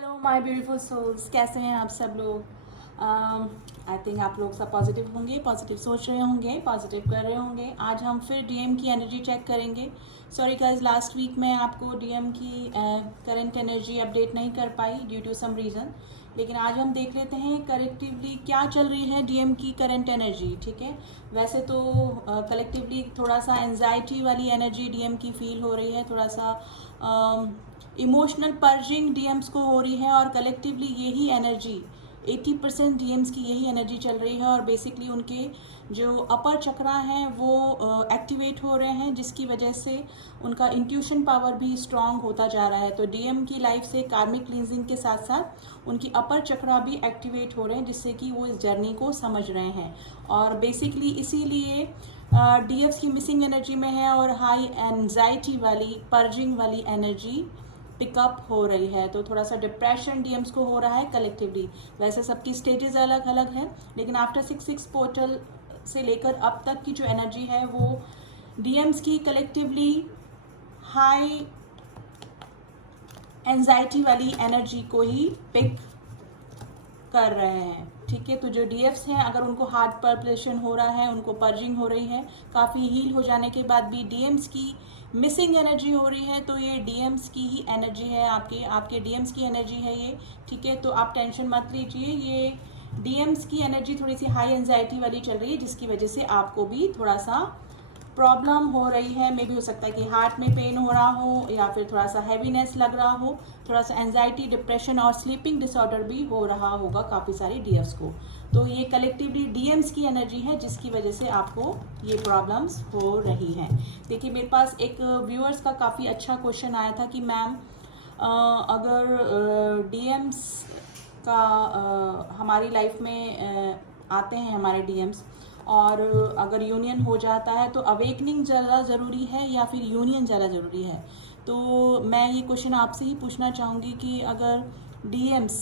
Hello my beautiful souls, कैसे हैं आप सब लोग। आई थिंक आप लोग सब पॉजिटिव होंगे, पॉजिटिव सोच रहे होंगे, पॉजिटिव कर रहे होंगे। आज हम फिर डीएम की एनर्जी चेक करेंगे। सॉरी गाइस, लास्ट वीक मैं आपको डीएम की करंट एनर्जी अपडेट नहीं कर पाई ड्यू टू सम रीज़न, लेकिन आज हम देख लेते हैं कलेक्टिवली क्या चल रही है डीएम की करंट एनर्जी। ठीक है, वैसे तो कलेक्टिवली थोड़ा सा एंजाइटी वाली एनर्जी डीएम की फील हो रही है, थोड़ा सा इमोशनल पर्जिंग डीएम्स को हो रही है, और कलेक्टिवली यही एनर्जी 80% डीएम्स की यही एनर्जी चल रही है, और बेसिकली उनके जो अपर चक्रा हैं वो एक्टिवेट हो रहे हैं, जिसकी वजह से उनका इंट्यूशन पावर भी स्ट्रांग होता जा रहा है। तो डीएम की लाइफ से कार्मिक क्लींजिंग के साथ साथ उनकी अपर चक्रा भी एक्टिवेट हो रहे हैं, जिससे कि वो इस जर्नी को समझ रहे हैं। और बेसिकली इसीलिए डीएफ्स की मिसिंग एनर्जी में है, और हाई एंजाइटी वाली पर्जिंग वाली एनर्जी पिकअप हो रही है। तो थोड़ा सा डिप्रेशन डीएम्स को हो रहा है कलेक्टिवली। वैसे सबकी स्टेजेस अलग अलग हैं, लेकिन आफ्टर 6-6 पोर्टल से लेकर अब तक की जो एनर्जी है वो डीएम्स की कलेक्टिवली हाई एंजाइटी वाली एनर्जी को ही पिक कर रहे हैं। ठीक है, तो जो डीएफ्स हैं अगर उनको हार्ट पर्पलेशन हो रहा है, उनको पर्जिंग हो रही है, काफ़ी हील हो जाने के बाद भी डीएम्स की मिसिंग एनर्जी हो रही है, तो ये डीएम्स की ही एनर्जी है, आपके डीएम्स की एनर्जी है ये। ठीक है, तो आप टेंशन मत लीजिए, ये डीएम्स की एनर्जी थोड़ी सी हाई एंजाइटी वाली चल रही है, जिसकी वजह से आपको भी थोड़ा सा प्रॉब्लम हो रही है। मे भी हो सकता है कि हार्ट में पेन हो रहा हो, या फिर थोड़ा सा हैवीनेस लग रहा हो, थोड़ा सा एंजाइटी, डिप्रेशन और स्लीपिंग डिसऑर्डर भी हो रहा होगा काफ़ी सारी डीएफ्स को। तो ये कलेक्टिवली डीएम्स की एनर्जी है, जिसकी वजह से आपको ये प्रॉब्लम्स हो रही हैं। देखिए, मेरे पास एक व्यूअर्स का काफ़ी अच्छा क्वेश्चन आया था कि मैम अगर डीएम्स का हमारी लाइफ में आते हैं हमारे डीएम्स, और अगर यूनियन हो जाता है तो अवेकनिंग ज़्यादा ज़रूरी है या फिर यूनियन ज़्यादा ज़रूरी है। तो मैं ये क्वेश्चन आपसे ही पूछना चाहूँगी कि अगर डीएम्स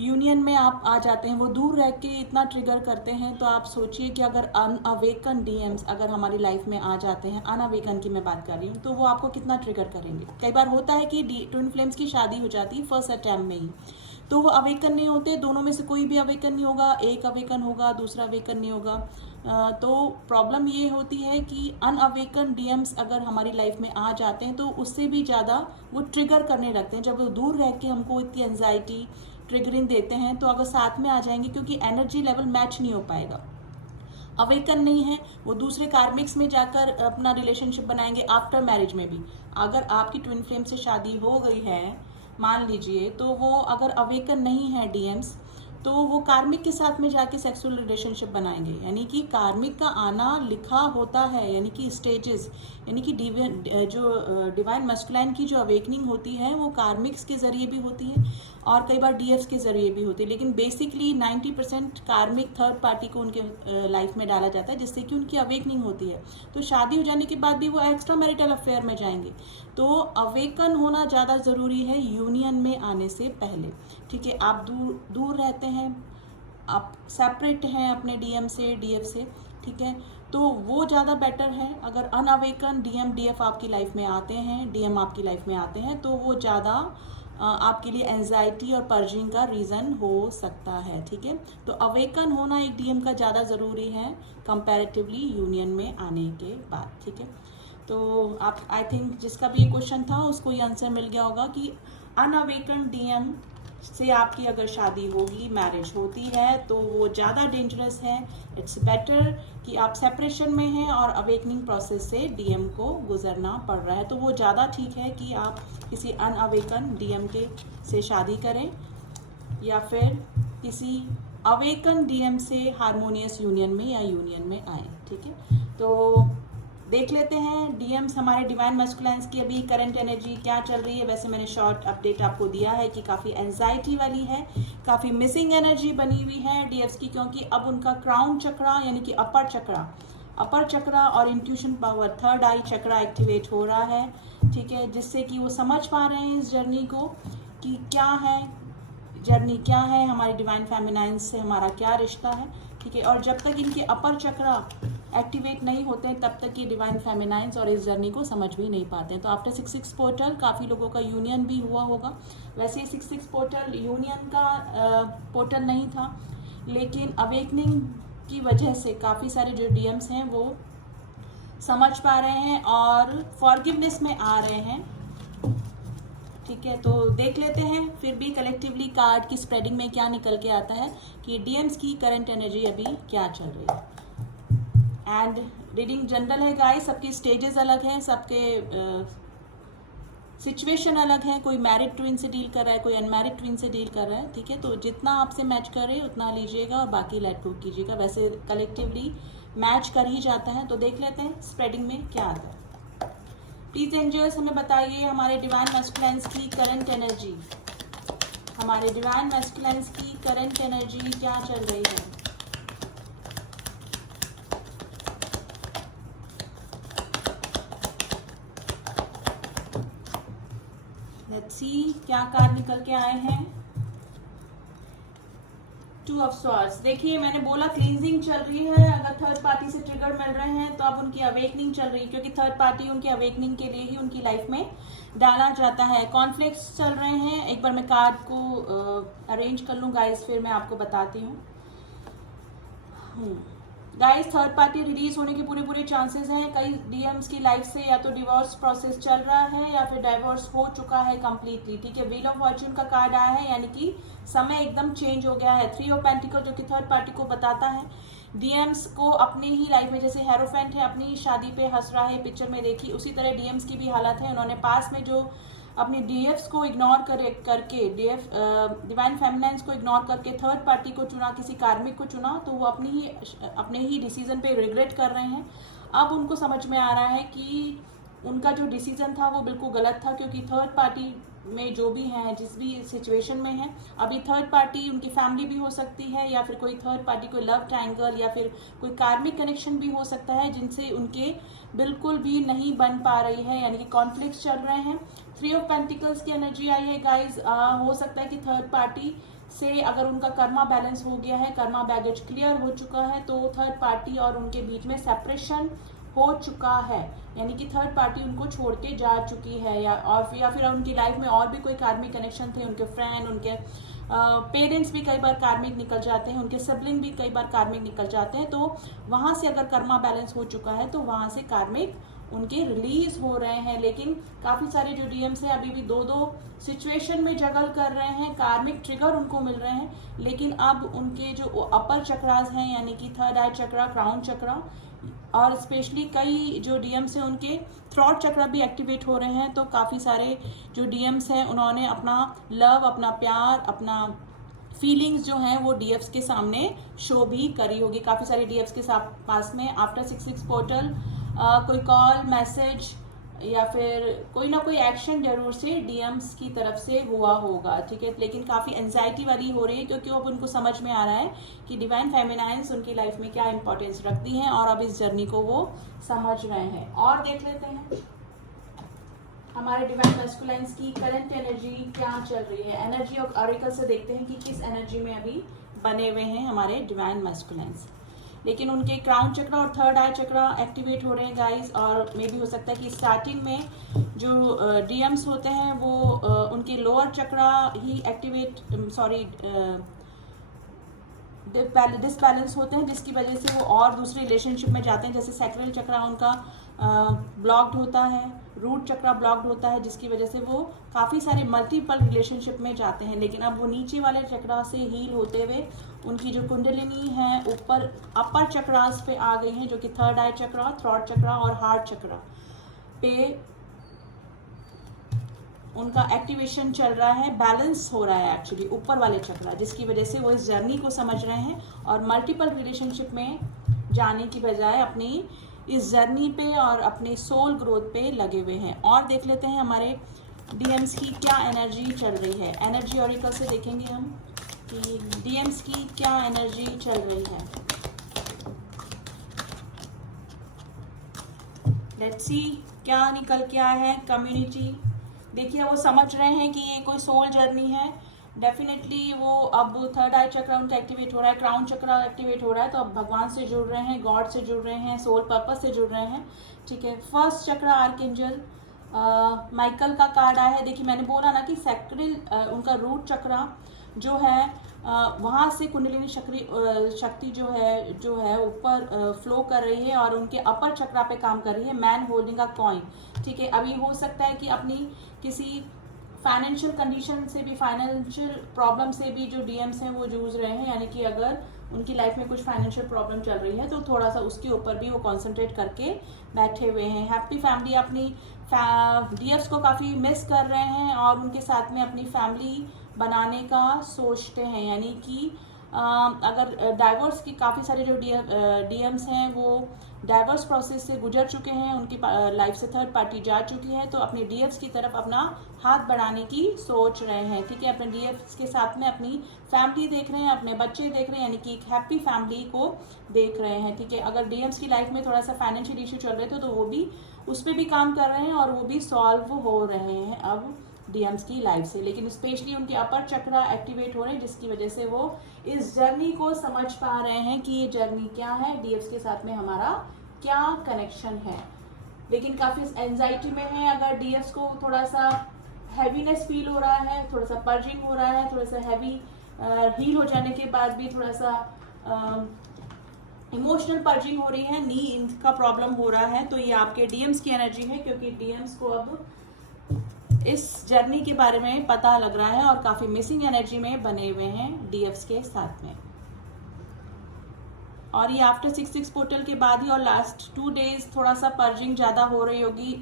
यूनियन में आप आ जाते हैं, वो दूर रह के इतना ट्रिगर करते हैं, तो आप सोचिए कि अगर अनअवेकन डीएम्स अगर हमारी लाइफ में आ जाते हैं, अनअवेकन की मैं बात कर रही हूँ, तो वो आपको कितना ट्रिगर करेंगे। कई बार होता है कि ट्विन फ्लेम्स की शादी हो जाती है फर्स्ट अटैम्प्ट में ही, तो वो अवेकन नहीं होते, दोनों में से कोई भी अवेकन नहीं होगा, एक अवेकन होगा, दूसरा अवेकन नहीं होगा। तो प्रॉब्लम ये होती है कि अनअवेकन डीएम्स अगर हमारी लाइफ में आ जाते हैं, तो उससे भी ज़्यादा वो ट्रिगर करने लगते हैं। जब वो दूर रह के हमको इतनी एंजाइटी ट्रिगरिंग देते हैं, तो अगर साथ में आ जाएंगे, क्योंकि एनर्जी लेवल मैच नहीं हो पाएगा। अवेकन नहीं है, वो दूसरे कार्मिक्स में जाकर अपना रिलेशनशिप बनाएंगे आफ्टर मैरिज में भी। अगर आपकी ट्विन फ्लेम से शादी हो गई है मान लीजिए, तो वो अगर अवेकन नहीं है डीएम्स, तो वो कार्मिक के साथ में जाके सेक्सुअल रिलेशनशिप बनाएंगे। यानी कि कार्मिक का आना लिखा होता है, यानी कि स्टेजेस, यानी कि डिवाइन मस्कुलाइन की जो अवेकनिंग होती है वो कार्मिक्स के जरिए भी होती है, और कई बार डीएफ्स के जरिए भी होती है, लेकिन बेसिकली 90% कार्मिक थर्ड पार्टी को उनके लाइफ में डाला जाता है, जिससे कि उनकी अवेकनिंग होती है। तो शादी हो जाने के बाद भी वो एक्स्ट्रा मैरिटल अफेयर में जाएंगे। तो अवेकन होना ज़्यादा ज़रूरी है यूनियन में आने से पहले। ठीक है, आप दूर रहते हैं, आप सेपरेट हैं अपने डीएम से, डीएफ से, ठीक है, तो वो ज़्यादा बेटर है। अगर अनअवेकन डीएम डीएफ आपकी लाइफ में आते हैं, डीएम आपकी लाइफ में आते हैं, तो वो ज़्यादा आपके लिए एंजाइटी और पर्जिंग का रीज़न हो सकता है। ठीक है, तो अवेकन होना एक डीएम का ज़्यादा ज़रूरी है कंपैरेटिवली यूनियन में आने के बाद। ठीक है, तो आप आई थिंक जिसका भी ये क्वेश्चन था उसको ये आंसर मिल गया होगा कि अनअवेकन डीएम से आपकी अगर शादी होगी, मैरिज होती है, तो वो ज़्यादा डेंजरस है। इट्स बेटर कि आप सेपरेशन में हैं और अवेकनिंग प्रोसेस से डीएम को गुजरना पड़ रहा है, तो वो ज़्यादा ठीक है कि आप किसी अनअवेकन डीएम के से शादी करें, या फिर किसी अवेकन डीएम से हारमोनियस यूनियन में या यूनियन में आए। ठीक है, तो देख लेते हैं डीएम्स हमारे डिवाइन मस्कुलाइन्स की अभी करंट एनर्जी क्या चल रही है। वैसे मैंने शॉर्ट अपडेट आपको दिया है कि काफ़ी एंजाइटी वाली है, काफ़ी मिसिंग एनर्जी बनी हुई है डीएफ्स की, क्योंकि अब उनका क्राउन चक्रा यानी कि अपर चक्रा और इंट्यूशन पावर थर्ड आई चक्रा एक्टिवेट हो रहा है। ठीक है, जिससे कि वो समझ पा रहे हैं इस जर्नी को कि क्या है, जर्नी क्या है, हमारी डिवाइन फेमिनाइन से हमारा क्या रिश्ता है। ठीक है, और जब तक इनके अपर चक्रा एक्टिवेट नहीं होते हैं तब तक ये डिवाइन फेमिनाइंस और इस जर्नी को समझ भी नहीं पाते हैं। तो आफ्टर 6-6 पोर्टल काफ़ी लोगों का यूनियन भी हुआ होगा। वैसे 6-6 पोर्टल यूनियन का पोर्टल नहीं था, लेकिन अवेकनिंग की वजह से काफ़ी सारे जो डीएम्स हैं वो समझ पा रहे हैं और फॉरगिवनेस में आ रहे हैं। ठीक है, तो देख लेते हैं फिर भी कलेक्टिवली कार्ड की स्प्रेडिंग में क्या निकल के आता है कि डीएम्स की करंट एनर्जी अभी क्या चल रही है। एंड रीडिंग जनरल है गाइस, सबकी स्टेजेस अलग हैं, सबके सिचुएशन अलग है। कोई मैरिड ट्विन से डील कर रहा है, कोई अनमैरिड ट्विन से डील कर रहा है। ठीक है, तो जितना आपसे मैच करे उतना लीजिएगा और बाकी लेट गो कीजिएगा। वैसे कलेक्टिवली मैच कर ही जाता है। तो देख लेते हैं स्प्रेडिंग में क्या आता है। प्लीज एंजल्स हमें बताइए हमारे डिवाइन मैस्कुलाइन्स की करंट एनर्जी, हमारे डिवाइन मैस्कुलाइन्स की करंट एनर्जी क्या चल रही है। लेट्स सी क्या कार्ड निकल के आए हैं। 2 ऑफ स्वॉर्ड्स। देखिए मैंने बोला क्लींजिंग चल रही है। अगर थर्ड पार्टी से ट्रिगर मिल रहे हैं तो अब उनकी अवेकनिंग चल रही है, क्योंकि थर्ड पार्टी उनकी अवेकनिंग के लिए ही उनकी लाइफ में डाला जाता है। कॉन्फ्लिक्ट्स चल रहे हैं। एक बार मैं कार्ड को अरेंज कर लूँ गाइस, फिर मैं आपको बताती हूँ। गाइस थर्ड पार्टी रिलीज होने के पूरे चांसेस हैं। कई डीएम्स की लाइफ से या तो डिवोर्स प्रोसेस चल रहा है या फिर डाइवोर्स हो चुका है कंप्लीटली। ठीक है, व्हील ऑफ फॉर्च्यून का कार्ड आया है, यानी कि समय एकदम चेंज हो गया है। 3 ऑफ पेंटिकल जो कि थर्ड पार्टी को बताता है डीएम्स को अपनी ही लाइफ में, जैसे हेरोफेंट है अपनी शादी पे हंस रहा है पिक्चर में देखी, उसी तरह डीएम्स की भी हालत है। उन्होंने पास में जो अपने डीएफ्स को इग्नोर करके डीएफ डिवाइन फेमिनाइन्स को इग्नोर करके थर्ड पार्टी को चुना, किसी कार्मिक को चुना, तो वो अपने ही डिसीजन पे रिग्रेट कर रहे हैं। अब उनको समझ में आ रहा है कि उनका जो डिसीजन था वो बिल्कुल गलत था, क्योंकि थर्ड पार्टी में जो भी हैं, जिस भी सिचुएशन में है, अभी थर्ड पार्टी उनकी फैमिली भी हो सकती है या फिर कोई थर्ड पार्टी कोई लव ट्रायंगल या फिर कोई कार्मिक कनेक्शन भी हो सकता है जिनसे उनके बिल्कुल भी नहीं बन पा रही है, यानी कि कॉन्फ्लिक्ट्स चल रहे हैं। 3 ऑफ पेंटिकल्स की एनर्जी आई है गाइज। हो सकता है कि थर्ड पार्टी से अगर उनका कर्मा बैलेंस हो गया है, कर्मा बैगेज क्लियर हो चुका है, तो थर्ड पार्टी और उनके बीच में सेपरेशन हो चुका है, यानी कि थर्ड पार्टी उनको छोड़ के जा चुकी है। या फिर उनकी लाइफ में और भी कोई कार्मिक कनेक्शन थे, उनके फ्रेंड, उनके पेरेंट्स भी कई बार कार्मिक निकल जाते हैं, उनके सिबलिंग भी कई बार कार्मिक निकल जाते हैं। तो वहाँ से अगर कर्मा बैलेंस हो चुका है तो वहाँ से कार्मिक उनके रिलीज हो रहे हैं। लेकिन काफ़ी सारे जो डीएम्स हैं अभी भी 2-2 सिचुएशन में जगल कर रहे हैं, कार्मिक ट्रिगर उनको मिल रहे हैं। लेकिन अब उनके जो अपर चक्रास हैं, यानी कि थर्ड आई चक्रा, क्राउन चक्रा और स्पेशली कई जो डीएम्स हैं उनके थ्रॉट चक्र भी एक्टिवेट हो रहे हैं। तो काफ़ी सारे जो डीएम्स हैं उन्होंने अपना लव, अपना प्यार, अपना फीलिंग्स जो हैं वो डीएफ्स के सामने शो भी करी होगी। काफ़ी सारे डीएफ्स के साथ पास में आफ्टर 6-6 पोर्टल कोई कॉल, मैसेज या फिर कोई ना कोई एक्शन जरूर से डीएम्स की तरफ से हुआ होगा। ठीक है, लेकिन काफ़ी एंजाइटी वाली हो रही है, क्योंकि अब उनको समझ में आ रहा है कि डिवाइन फेमिनाइन्स उनकी लाइफ में क्या इंपॉर्टेंस रखती हैं और अब इस जर्नी को वो समझ रहे हैं। और देख लेते हैं हमारे डिवाइन मैस्कुलाइन्स की करंट एनर्जी क्या चल रही है। एनर्जी ऑफ ऑरेकल से देखते हैं कि किस एनर्जी में अभी बने हुए हैं हमारे डिवाइन मैस्कुलाइन्स। लेकिन उनके क्राउन चक्र और थर्ड आई चक्र एक्टिवेट हो रहे हैं गाइस, और मे भी हो सकता है कि स्टार्टिंग में जो डीएम्स होते हैं वो उनके लोअर चक्र ही डिसबैलेंस होते हैं, जिसकी वजह से वो और दूसरे रिलेशनशिप में जाते हैं। जैसे सैक्रल चक्र उनका ब्लॉक्ड होता है, रूट चक्र ब्लॉक्ड होता है, जिसकी वजह से वो काफ़ी सारे मल्टीपल रिलेशनशिप में जाते हैं। लेकिन अब वो नीचे वाले चक्र से हील होते हुए उनकी जो कुंडलिनी है ऊपर अपर चक्रास पे आ गई हैं, जो कि थर्ड आई चक्र, थ्रॉट चक्र और हार्ट चक्र पे उनका एक्टिवेशन चल रहा है, बैलेंस हो रहा है एक्चुअली ऊपर वाले चक्र, जिसकी वजह से वो इस जर्नी को समझ रहे हैं और मल्टीपल रिलेशनशिप में जाने की बजाय अपनी इस जर्नी पे और अपने सोल ग्रोथ पे लगे हुए हैं। और देख लेते हैं हमारे डीएम्स की क्या एनर्जी चल रही है। एनर्जी ऑरिकल से देखेंगे हम कि डीएम्स की क्या एनर्जी चल रही है। लेट्स सी क्या निकल के आया है। कम्युनिटी, देखिए वो समझ रहे हैं कि ये कोई सोल जर्नी है डेफिनेटली वो अब थर्ड आई चक्र उनका एक्टिवेट हो रहा है, क्राउन चक्र एक्टिवेट हो रहा है, तो अब भगवान से जुड़ रहे हैं, गॉड से जुड़ रहे हैं, सोल पर्पस से जुड़ रहे हैं, ठीक है। फर्स्ट चक्र आर्कएंजल माइकल का कार्ड आया है। देखिए मैंने बोला ना कि सैक्रल उनका रूट चक्र जो है वहाँ से कुंडलिनी शक्ति जो है ऊपर फ्लो कर रही है और उनके अपर चक्रा पे काम कर रही है, मैन होल्डिंग अ कॉइन, ठीक है। अभी हो सकता है कि अपनी किसी फाइनेंशियल कंडीशन से भी, फाइनेंशियल प्रॉब्लम से भी जो डीएम्स हैं वो जूझ रहे हैं, यानी कि अगर उनकी लाइफ में कुछ फाइनेंशियल प्रॉब्लम चल रही है तो थोड़ा सा उसके ऊपर भी वो कंसंट्रेट करके बैठे हुए हैं। हैप्पी फैमिली, अपनी डीएफ्स को काफ़ी मिस कर रहे हैं और उनके साथ में अपनी फैमिली बनाने का सोचते हैं, यानी कि अगर डाइवोर्स की काफ़ी सारे जो डीएम्स हैं वो डाइवोर्स प्रोसेस से गुजर चुके हैं, उनकी लाइफ से थर्ड पार्टी जा चुकी है, तो अपने डीएफ्स की तरफ अपना हाथ बढ़ाने की सोच रहे हैं, ठीक है। अपने डीएफ्स के साथ में अपनी फैमिली देख रहे हैं, अपने बच्चे देख रहे हैं, यानी कि एक हैप्पी फैमिली को देख रहे हैं, ठीक है। अगर डीएम्स की लाइफ में थोड़ा सा फाइनेंशियल इशू चल रहे थे तो वो भी उस पर भी काम कर रहे हैं और वो भी सॉल्व हो रहे हैं अब डीएम्स की लाइफ से। लेकिन स्पेशली उनके अपर चक्र एक्टिवेट हो रहे हैं, जिसकी वजह से वो इस जर्नी को समझ पा रहे हैं कि ये जर्नी क्या है, डीएम्स के साथ में हमारा क्या कनेक्शन है। लेकिन काफ़ी एंजाइटी में है, अगर डीएम्स को थोड़ा सा हैवीनेस फील हो रहा है, थोड़ा सा पर्जिंग हो रहा है, थोड़ा सा हैवी हील हो जाने के बाद भी थोड़ा सा इमोशनल पर्जिंग हो रही है, नी का प्रॉब्लम हो रहा है, तो ये आपके डीएम्स की एनर्जी है, क्योंकि डीएम्स को अब इस जर्नी के बारे में पता लग रहा है और काफ़ी मिसिंग एनर्जी में बने हुए हैं डीएफ्स के साथ में। और ये आफ्टर 6/6 पोर्टल के बाद ही और लास्ट 2 डेज थोड़ा सा पर्जिंग ज़्यादा हो रही होगी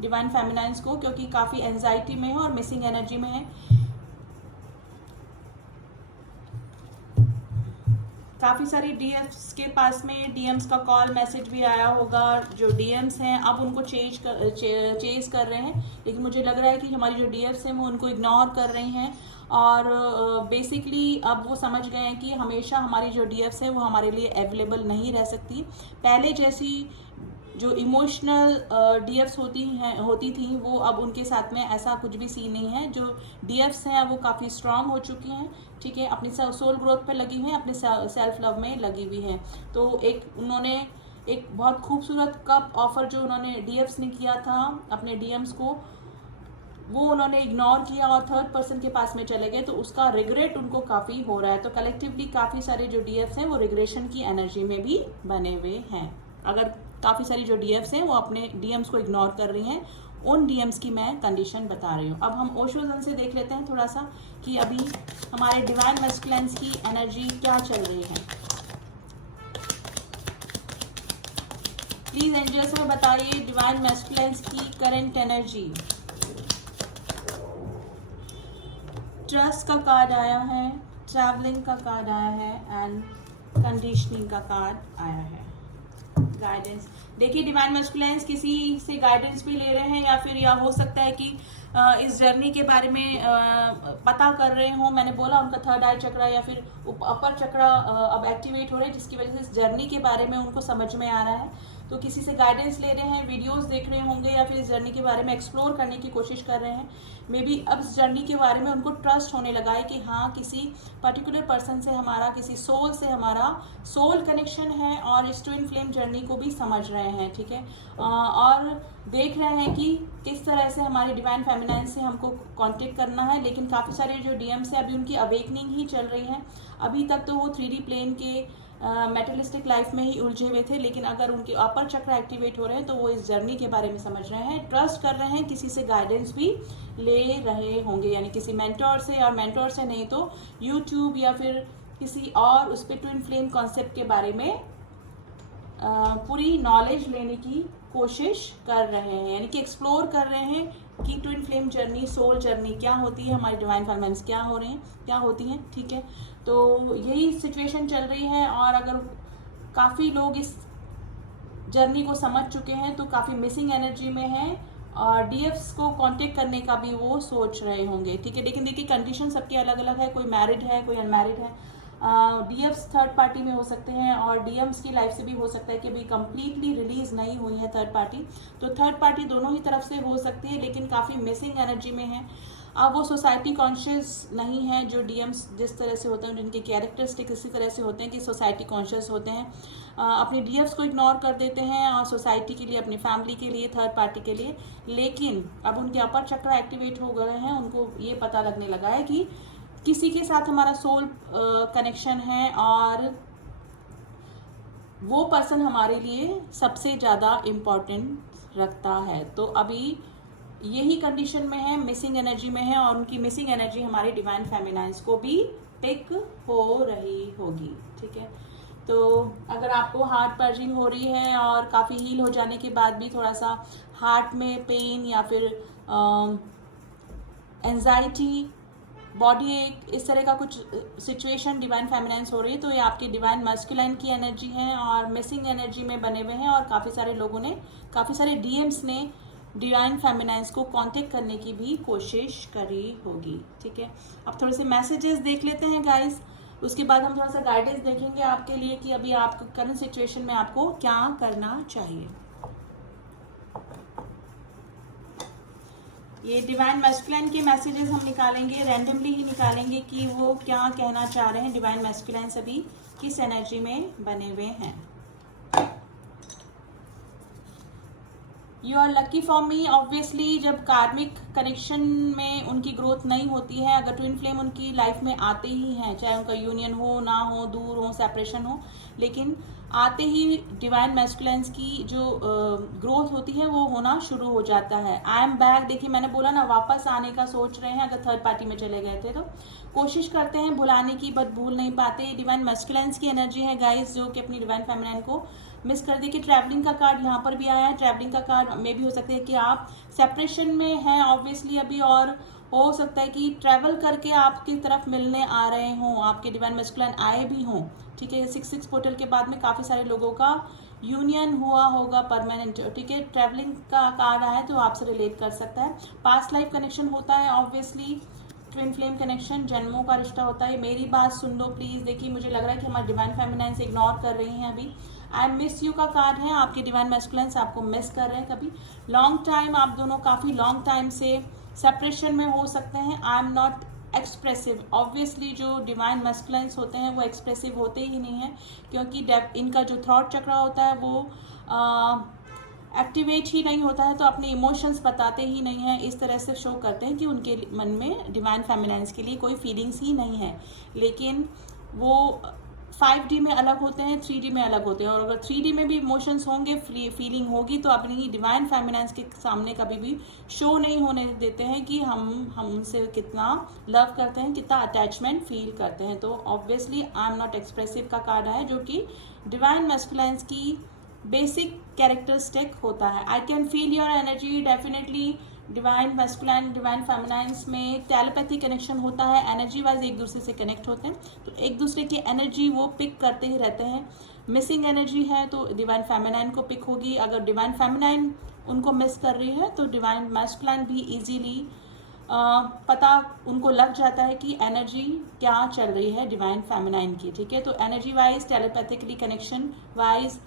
डिवाइन फेमिनाइंस को, क्योंकि काफ़ी एंजाइटी में है और मिसिंग एनर्जी में है। काफ़ी सारी डीएम्स के पास में डीएम्स का कॉल मैसेज भी आया होगा, जो डीएम्स हैं अब उनको चेज कर रहे हैं, लेकिन मुझे लग रहा है कि हमारी जो डीएम्स हैं वो उनको इग्नोर कर रही हैं और बेसिकली अब वो समझ गए हैं कि हमेशा हमारी जो डीएम्स हैं वो हमारे लिए अवेलेबल नहीं रह सकती। पहले जैसी जो इमोशनल डीएफ्स होती थी वो अब उनके साथ में ऐसा कुछ भी सीन नहीं है। जो डीएफ्स हैं वो काफ़ी स्ट्रांग हो चुकी हैं, ठीक है, अपनी सोल ग्रोथ पे लगी हुई हैं, अपने सेल्फ लव में लगी हुई हैं। तो उन्होंने एक बहुत खूबसूरत कप ऑफर जो उन्होंने डीएफ्स ने किया था अपने डीएम्स को, वो उन्होंने इग्नोर किया और थर्ड पर्सन के पास में चले गए, तो उसका रिग्रेट उनको काफ़ी हो रहा है। तो कलेक्टिवली काफ़ी सारे जो डीएफ्स हैं वो रिग्रेशन की एनर्जी में भी बने हुए हैं। अगर काफ़ी सारी जो डीएफ्स हैं वो अपने डीएम्स को इग्नोर कर रही हैं, उन डीएम्स की मैं कंडीशन बता रही हूँ। अब हम ओशोजन से देख लेते हैं थोड़ा सा कि अभी हमारे डिवाइन मैस्कुलिन्स की एनर्जी क्या चल रही है। प्लीज एंजल्स में बताइए डिवाइन मैस्कुलिन्स की करंट एनर्जी। ट्रस्ट का कार्ड आया है, ट्रैवलिंग का कार्ड आया है एंड कंडीशनिंग का कार्ड आया है। गाइडेंस देखिए, डिवाइन मैस्कुलिन्स किसी से गाइडेंस भी ले रहे हैं या हो सकता है कि इस जर्नी के बारे में पता कर रहे हो। मैंने बोला उनका थर्ड आई चक्र या फिर अपर चक्र अब एक्टिवेट हो रहे हैं, जिसकी वजह से इस जर्नी के बारे में उनको समझ में आ रहा है। तो किसी से गाइडेंस ले रहे हैं, वीडियोस देख रहे होंगे या फिर इस जर्नी के बारे में एक्सप्लोर करने की कोशिश कर रहे हैं। मे बी अब इस जर्नी के बारे में उनको ट्रस्ट होने लगा है कि हाँ, किसी पर्टिकुलर पर्सन से हमारा, किसी सोल से हमारा सोल कनेक्शन है और इस ट्विन फ्लेम जर्नी को भी समझ रहे हैं, ठीक है। और देख रहे हैं कि किस तरह से हमारी डिवाइन फेमिनाइन से हमको कांटेक्ट करना है। लेकिन काफ़ी सारे जो डीएम्स है अभी उनकी अवेकनिंग ही चल रही है। अभी तक तो वो 3D प्लेन के मेटलिस्टिक लाइफ में ही उलझे हुए थे, लेकिन अगर उनके अपर चक्र एक्टिवेट हो रहे हैं तो वो इस जर्नी के बारे में समझ रहे हैं, ट्रस्ट कर रहे हैं, किसी से गाइडेंस भी ले रहे होंगे, यानी किसी मेंटोर से, और मेंटोर से नहीं तो यूट्यूब या फिर किसी और उस पर ट्विन फ्लेम कॉन्सेप्ट के बारे में पूरी नॉलेज लेने की कोशिश कर रहे हैं, यानी कि एक्सप्लोर कर रहे हैं कि twin flame journey, soul journey क्या होती है, हमारी डिवाइन फेमिनाइन्स क्या होती हैं, ठीक है। तो यही सिचुएशन चल रही है और अगर काफ़ी लोग इस जर्नी को समझ चुके हैं तो काफ़ी मिसिंग एनर्जी में है और डीएफ्स को कांटेक्ट करने का भी वो सोच रहे होंगे, ठीक है। लेकिन देखिए कंडीशन सबकी अलग अलग है, कोई मैरिड है, कोई अनमैरिड है। डीएम्स थर्ड पार्टी में हो सकते हैं और डीएम्स की लाइफ से भी हो सकता है कि अभी कंप्लीटली रिलीज नहीं हुई है थर्ड पार्टी। तो थर्ड पार्टी दोनों ही तरफ से हो सकती है, लेकिन काफ़ी मिसिंग एनर्जी में है। अब वो सोसाइटी कॉन्शियस नहीं है। जो डीएम्स जिस तरह से होते हैं, जिनके कैरेक्टरिस्टिक इसी तरह से होते हैं कि सोसाइटी कॉन्शियस होते हैं, अपने डीएम्स को इग्नोर कर देते हैं और सोसाइटी के लिए, अपनी फैमिली के लिए, थर्ड पार्टी के लिए। लेकिन अब उनके अपर चक्र एक्टिवेट हो गए हैं, उनको ये पता लगने लगा है कि किसी के साथ हमारा सोल कनेक्शन है और वो पर्सन हमारे लिए सबसे ज़्यादा इम्पोर्टेंट रखता है। तो अभी यही कंडीशन में है, मिसिंग एनर्जी में है, और उनकी मिसिंग एनर्जी हमारे डिवाइन फेमिनाइन्स को भी पिक हो रही होगी। ठीक है, तो अगर आपको हार्ट पर्जिंग हो रही है और काफ़ी हील हो जाने के बाद भी थोड़ा सा हार्ट में पेन या फिर एंजाइटी, बॉडी एक, इस तरह का कुछ सिचुएशन डिवाइन फेमिनाइन्स हो रही है, तो ये आपकी डिवाइन मस्कुलाइन की एनर्जी है और मिसिंग एनर्जी में बने हुए हैं। और काफ़ी सारे लोगों ने, काफ़ी सारे डीएम्स ने डिवाइन फेमिनाइन्स को कांटेक्ट करने की भी कोशिश करी होगी। ठीक है, अब थोड़े से मैसेजेस देख लेते हैं गाइस, उसके बाद हम थोड़ा सा गाइडेंस देखेंगे आपके लिए कि अभी आपको करंट सिचुएशन में आपको क्या करना चाहिए। ये डिवाइन मैस्कुलाइन के मैसेजेस हम निकालेंगे, रैंडमली ही निकालेंगे कि वो क्या कहना चाह रहे हैं। डिवाइन मैस्कुलाइन अभी किस एनर्जी में बने हुए हैं। You are lucky for me. Obviously जब कार्मिक कनेक्शन में उनकी ग्रोथ नहीं होती है, अगर ट्विन फ्लेम उनकी लाइफ में आते ही हैं, चाहे उनका यूनियन हो ना हो, दूर हो, सेपरेशन हो, लेकिन आते ही डिवाइन मैस्कुलाइन्स की जो ग्रोथ होती है वो होना शुरू हो जाता है। आई एम बैक, देखिए मैंने बोला ना, वापस आने का सोच रहे हैं। अगर थर्ड पार्टी में चले गए थे तो कोशिश करते हैं भुलाने की, बट भूल नहीं पाते। डिवाइन मैस्कुलाइन्स की एनर्जी है गाइस, जो कि अपनी डिवाइन फेमिनाइन को मिस कर दी। कि ट्रैवलिंग का कार्ड यहाँ पर भी आया है। ट्रैवलिंग का कार्ड में भी हो सकता है कि आप सेपरेशन में हैं ऑब्वियसली अभी, और हो सकता है कि ट्रैवल करके आपकी तरफ मिलने आ रहे हों, आपके डिवाइन मैस्कुलाइन आए भी हों। ठीक है, 6-6 पोर्टल के बाद में काफ़ी सारे लोगों का यूनियन हुआ होगा परमानेंट। ठीक है, ट्रैवलिंग का कार्ड आया है तो आपसे रिलेट कर सकता है। पास्ट लाइफ कनेक्शन होता है ऑब्वियसली, ट्विन फ्लेम कनेक्शन, जन्मों का रिश्ता होता है। मेरी बात सुन लो प्लीज़। देखिए मुझे लग रहा है कि हमारे डिवाइन फेमिनाइन से इग्नोर कर रही हैं अभी। आई मिस यू का कार्ड है, आपके डिवाइन मैस्कुलाइन्स आपको मिस कर रहे हैं। कभी लॉन्ग टाइम, आप दोनों काफ़ी लॉन्ग टाइम से सेपरेशन में हो सकते हैं। I am not expressive. Obviously जो डिवाइन मैस्कुलाइन्स होते हैं वो एक्सप्रेसिव होते ही नहीं हैं, क्योंकि इनका जो थॉट चक्र होता है वो एक्टिवेट ही नहीं होता है, तो अपने इमोशंस बताते ही नहीं हैं। इस तरह से शो करते हैं कि उनके मन में डिवाइन फेमिनाइन्स के लिए कोई फीलिंग्स ही नहीं है। लेकिन वो 5D में अलग होते हैं, 3D में अलग होते हैं। और अगर 3D में भी इमोशंस होंगे, फीलिंग होगी, तो अपनी डिवाइन फेमिनाइन्स के सामने कभी भी शो नहीं होने देते हैं कि हम उनसे कितना लव करते हैं, कितना अटैचमेंट फील करते हैं। तो obviously I am not expressive का कार्ड है, जो कि डिवाइन मैस्कुलाइन्स की बेसिक कैरेक्टरिस्टिक होता है। I can feel your energy. Definitely divine masculine, divine feminines में टेलीपैथी कनेक्शन होता है, एनर्जी वाइज एक दूसरे से कनेक्ट होते हैं, तो एक दूसरे की एनर्जी वो पिक करते ही रहते हैं। मिसिंग एनर्जी है तो डिवाइन फेमिनाइन को पिक होगी। अगर डिवाइन फेमिनाइन उनको मिस कर रही है तो डिवाइन मैस्कुलाइन भी इजीली पता उनको लग जाता है कि एनर्जी क्या चल रही है डिवाइन फेमिनाइन की। ठीक है, तो energy wise, telepathically connection wise,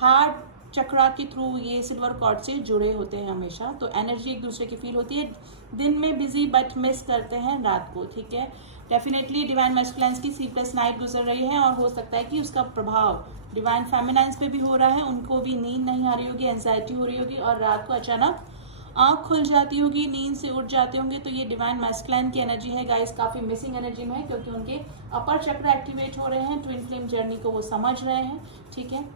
heart chakra के थ्रू ये सिल्वर कॉर्ड से जुड़े होते हैं हमेशा, तो एनर्जी एक दूसरे की फील होती है। दिन में बिजी बट मिस करते हैं रात को। ठीक है, डेफिनेटली डिवाइन मैस्कुलाइन्स की स्लीपलेस नाइट गुजर रही है और हो सकता है कि उसका प्रभाव डिवाइन फेमिनाइन्स पे भी हो रहा है। उनको भी नींद नहीं आ रही होगी, एंजाइटी हो रही होगी और रात को अचानक आँख खुल जाती होगी, नींद से उठ जाते होंगे। तो ये डिवाइन मैस्कुलाइन की एनर्जी है गाइस, काफ़ी मिसिंग एनर्जी में है, क्योंकि उनके अपर चक्र एक्टिवेट हो रहे हैं, ट्विन फ्लेम जर्नी को वो समझ रहे हैं। ठीक है,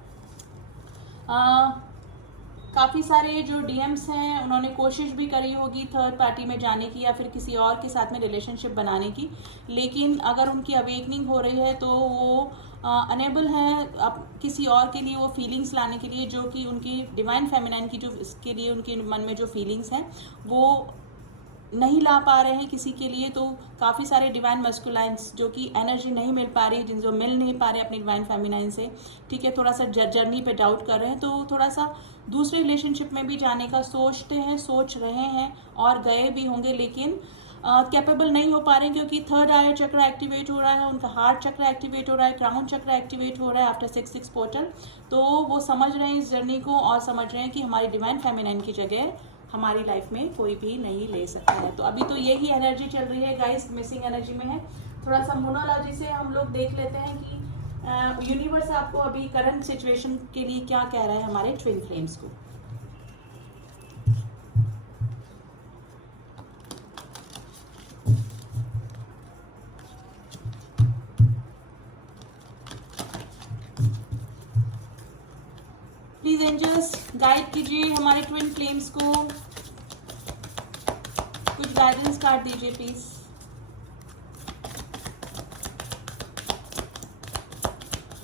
काफ़ी सारे जो डीएम्स हैं उन्होंने कोशिश भी करी होगी थर्ड पार्टी में जाने की या फिर किसी और के साथ में रिलेशनशिप बनाने की, लेकिन अगर उनकी अवेकनिंग हो रही है तो वो अनेबल है अब किसी और के लिए वो फीलिंग्स लाने के लिए, जो कि उनकी डिवाइन फेमिनाइन की जो इसके लिए उनके मन में जो फीलिंग्स हैं वो नहीं ला पा रहे हैं किसी के लिए। तो काफ़ी सारे डिवाइन मैस्कुलाइन्स जो कि एनर्जी नहीं मिल पा रही, जो मिल नहीं पा रहे अपनी डिवाइन फेमिनाइन से, ठीक है, थोड़ा सा जर्नी पे डाउट कर रहे हैं, तो थोड़ा सा दूसरे रिलेशनशिप में भी जाने का सोचते हैं, सोच रहे हैं और गए भी होंगे, लेकिन कैपेबल नहीं हो पा रहे हैं, क्योंकि थर्ड आई चक्र एक्टिवेट हो रहा है, उनका हार्ट चक्र एक्टिवेट हो रहा है, क्राउन चक्र एक्टिवेट हो रहा है आफ्टर 6-6 पोर्टल। तो वो समझ रहे हैं इस जर्नी को और समझ रहे हैं कि हमारी डिवाइन फेमिनाइन की जगह हमारी लाइफ में कोई भी नहीं ले सकता है। तो अभी तो यही एनर्जी चल रही है गाइस, मिसिंग एनर्जी में है। थोड़ा सा मोनोलॉजी से हम लोग देख लेते हैं कि यूनिवर्स आपको अभी करंट सिचुएशन के लिए क्या कह रहा है हमारे ट्विन फ्लेम्स को। प्लीज एंजल्स गाइड कीजिए हमारे ट्विन फ्लेम्स को, कुछ गाइडेंस कार्ड दीजिए प्लीज।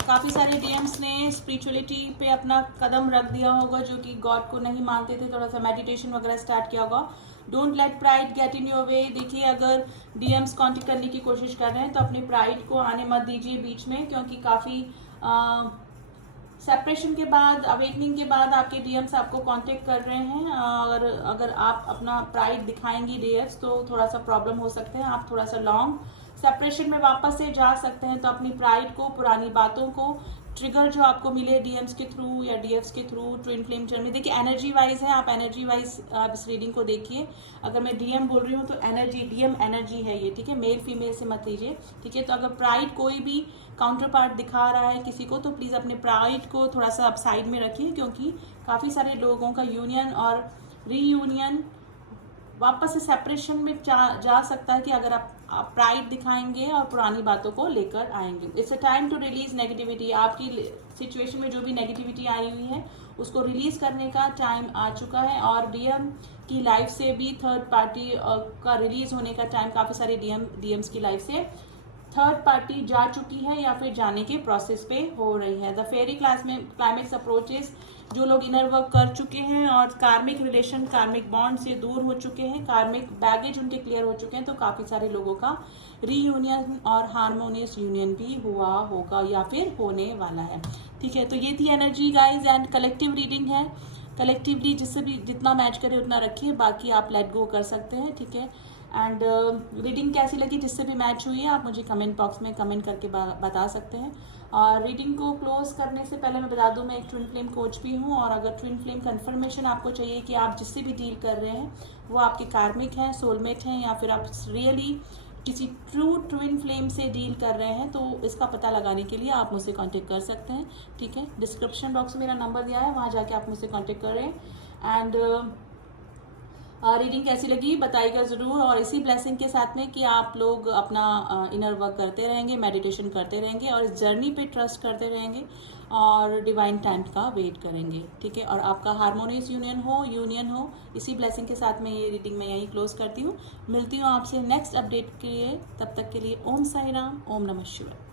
काफ़ी सारे डीएम्स ने स्पिरिचुअलिटी पे अपना कदम रख दिया होगा, जो कि गॉड को नहीं मानते थे, थोड़ा सा मेडिटेशन वगैरह स्टार्ट किया होगा। Don't let pride get in your way. देखिए, अगर डीएम्स कांटेक्ट करने की कोशिश कर रहे हैं तो अपनी प्राइड को आने मत दीजिए बीच में, क्योंकि काफ़ी सेपरेशन के बाद, अवेकनिंग के बाद आपके डीएम्स आपको कांटेक्ट कर रहे हैं, और अगर आप अपना प्राइड दिखाएंगी डीएम्स तो थोड़ा सा प्रॉब्लम हो सकते हैं। आप थोड़ा सा लॉन्ग सेपरेशन में वापस से जा सकते हैं। तो अपनी प्राइड को, पुरानी बातों को, ट्रिगर जो आपको मिले डीएम्स के थ्रू या डीएफ्स के थ्रू ट्विन फ्लेम जर्नी, देखिए एनर्जी वाइज है, आप एनर्जी वाइज आप इस रीडिंग को देखिए। अगर मैं डीएम बोल रही हूँ तो एनर्जी, डीएम एनर्जी है ये, ठीक है, मेल फीमेल से मत लीजिए, ठीक है। तो अगर प्राइड कोई भी काउंटर पार्ट दिखा रहा है किसी को, तो प्लीज़ अपने प्राइड को थोड़ा सा आप साइड में रखिए, क्योंकि काफ़ी सारे लोगों का यूनियन और रीयूनियन वापस से सेपरेशन में जा सकता है कि अगर आप प्राइड दिखाएंगे और पुरानी बातों को लेकर आएंगे। It's a time to release negativity. आपकी सिचुएशन में जो भी नेगेटिविटी आई हुई है उसको रिलीज करने का टाइम आ चुका है, और डीएम की लाइफ से भी थर्ड पार्टी का रिलीज होने का टाइम, काफ़ी सारे डीएम्स की लाइफ से थर्ड पार्टी जा चुकी है या फिर जाने के प्रोसेस पे हो रही है। द फेरी क्लाइमेक्स अप्रोचेस, जो लोग इनर वर्क कर चुके हैं और कार्मिक रिलेशन, कार्मिक बॉन्ड से दूर हो चुके हैं, कार्मिक बैगेज उनके क्लियर हो चुके हैं, तो काफ़ी सारे लोगों का रीयूनियन और हार्मोनियस यूनियन भी हुआ होगा या फिर होने वाला है, ठीक है। तो ये थी energy guys, and collective reading है। कलेक्टिवली जिससे भी जितना मैच करे उतना रखिए, बाकी आप लेट गो कर सकते हैं, ठीक है। एंड रीडिंग कैसी लगी, जिससे भी मैच हुई है आप मुझे कमेंट बॉक्स में कमेंट करके बता सकते हैं। और रीडिंग को क्लोज करने से पहले मैं बता दूं, मैं एक ट्विन फ्लेम कोच भी हूं, और अगर ट्विन फ्लेम कंफर्मेशन आपको चाहिए कि आप जिससे भी डील कर रहे हैं वो आपके कार्मिक हैं, सोलमेट हैं, या फिर आप रियली किसी ट्रू ट्विन फ्लेम से डील कर रहे हैं, तो इसका पता लगाने के लिए आप मुझसे कांटेक्ट कर सकते हैं, ठीक है। डिस्क्रिप्शन बॉक्स में मेरा नंबर दिया है, वहाँ जाके आप मुझसे कांटेक्ट करें। एंड रीडिंग कैसी लगी बताइएगा ज़रूर, और इसी ब्लेसिंग के साथ में कि आप लोग अपना इनर वर्क करते रहेंगे, मेडिटेशन करते रहेंगे, और इस जर्नी पे ट्रस्ट करते रहेंगे, और डिवाइन टाइम का वेट करेंगे, ठीक है। और आपका हार्मोनियस यूनियन हो। इसी ब्लेसिंग के साथ में ये रीडिंग मैं यहीं क्लोज करती हूँ। मिलती हूँ आपसे नेक्स्ट अपडेट के लिए, तब तक के लिए ओम साई राम, ओम नमः शिवाय।